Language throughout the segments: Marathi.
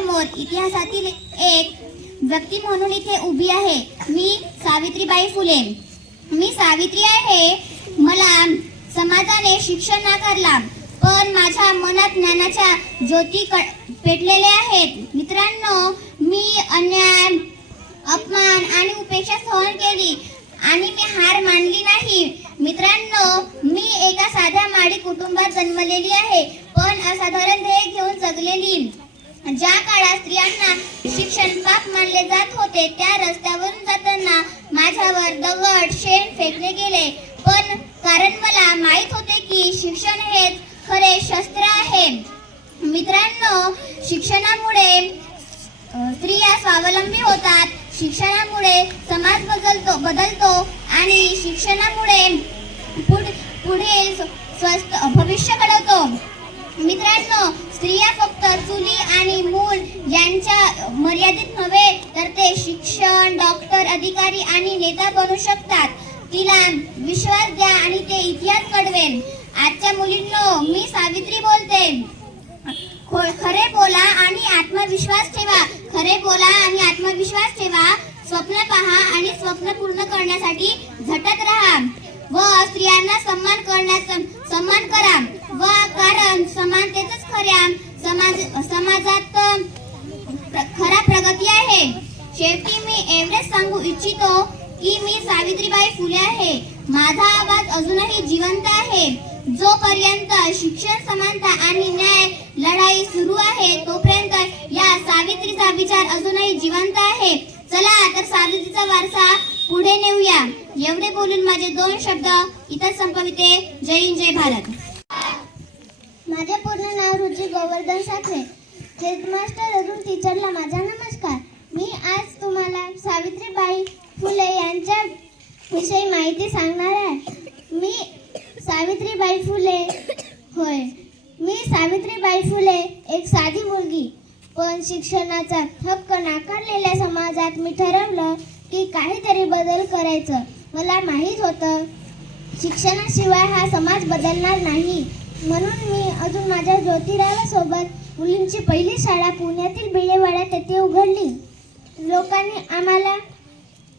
समोर इतिहासातील एक व्यक्ती म्हणून इथे उभी आहे. मी सावित्रीबाई फुले. मी सावित्री आहे. मला समाजाने शिक्षण नाकारला पण माझ्या मनात ज्ञानाच्या ज्योती क- पेटलेले आहेत. मित्रांनो मी अन्याय अपमान आणि उपेक्षा सहन केली आणि मी हार मानली नाही. मित्रांनो मी एका साध्या माडी कुटुंबात जन्मलेली आहे पण असाधारण ध्येय घेऊन जगलेली. ज्या काळात स्त्रियांना शिक्षण पाप मानले जात होते त्या रस्त्यावरून जाताना माझ्यावर दगड शेण फेकले गेले. पण कारण मला माहीत होते की शिक्षण हेच खरे शस्त्र आहे. मित्रांनो शिक्षणामुळे स्त्रिया स्वावलंबी होतात. शिक्षणामुळे समाज बदलतो बदलतो आणि शिक्षणामुळे पुढ- पुढील स्व- स्वस्त भविष्य घडवतो. मित्रांनो स्त्रिया फक्त चुली आणि मूल यांच्या मर्यादित नव्हे तर ते शिक्षण डॉक्टर अधिकारी आणि नेता बनू शकतात. तिला विश्वास द्या आणि ते इतिहास घडवेल आजच्या मुलींनो मी सावित्री बोलते. खो- खरे बोला आणि आत्मविश्वास ठेवा. खरे बोला आणि आत्मविश्वास ठेवा. स्वप्न पहा आणि स्वप्न पूर्ण करण्यासाठी झटत राहा. व स्त्रियांना सन्मान करण्याचा सन्मान करा. समानतेच खऱ्या समाज समाजात खरा प्रगती आहे. शेवटी मी एवढेच सांगू इच्छितो की मी सावित्रीबाई फुले आहे. माझा आवाज अजूनही जिवंत आहे. जोपर्यंत शिक्षण समानता आणि न्याय लढाई सुरू आहे तोपर्यंत या सावित्रीचा विचार अजूनही जिवंत आहे. चला तर सावित्रीचा वारसा पुढे नेऊया. एवढे बोलून माझे दोन शब्द इथं संपविते. जय हिंद जय भारत. माझे पूर्ण नाव रुची गोवर्धन साखरे हेडमास्टर अरुण टीचरला माझा नमस्कार. मी आज तुम्हाला सावित्रीबाई फुले यांच्या विषयी माहिती सांगणार आहे. मी सावित्रीबाई फुले होय. मी सावित्रीबाई फुले एक साधी मुलगी. पण शिक्षणाचा हक्क नाकारलेल्या समाजात मी ठरवलं की काहीतरी बदल करायचं. मला माहीत होतं शिक्षणाशिवाय हा समाज बदलणार नाही. म्हणून मी अजून माझ्या ज्योतिरावासोबत मुलींची पहिली शाळा पुण्यातील बिळेवाड्यात येथे उघडली. लोकांनी आम्हाला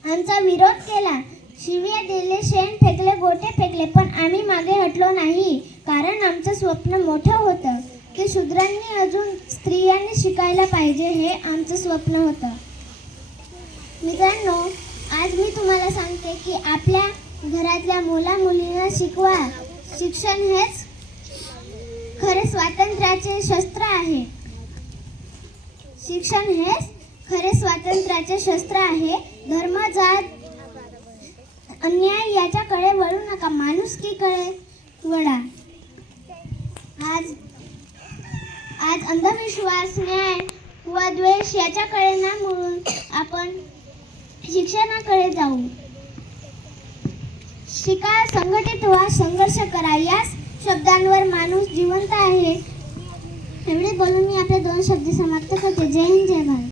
आमचा विरोध केला. शिव्या दिले शेण फेकले गोटे फेकले पण आम्ही मागे हटलो नाही कारण आमचं स्वप्न मोठं होतं. की शूद्रांनी अजून स्त्रियांनी शिकायला पाहिजे हे आमचं स्वप्न होतं. मित्रांनो आज मी तुम्हाला सांगते की आपल्या घरातल्या मुला मुलींना शिकवा. शिक्षण हेच खरे स्वातंत्र्याचे शस्त्र आहे. शिक्षण हेच खरे स्वातंत्र्याचे शस्त्र आहे. धर्म जात अन्याय याच्याकडे वळू नका. माणुसकीकडे वळा. आज आज अंधविश्वास न्याय व द्वेष याच्याकडे ना म्हणून आपण शिक्षणाकडे जाऊ. शिका संघटित व्हा संघर्ष करा. यास शब्दांवर माणूस जिवंत आहे. एवढे बोलून मी आपले दोन शब्द समाप्त करते. जय हिंद जय भारत.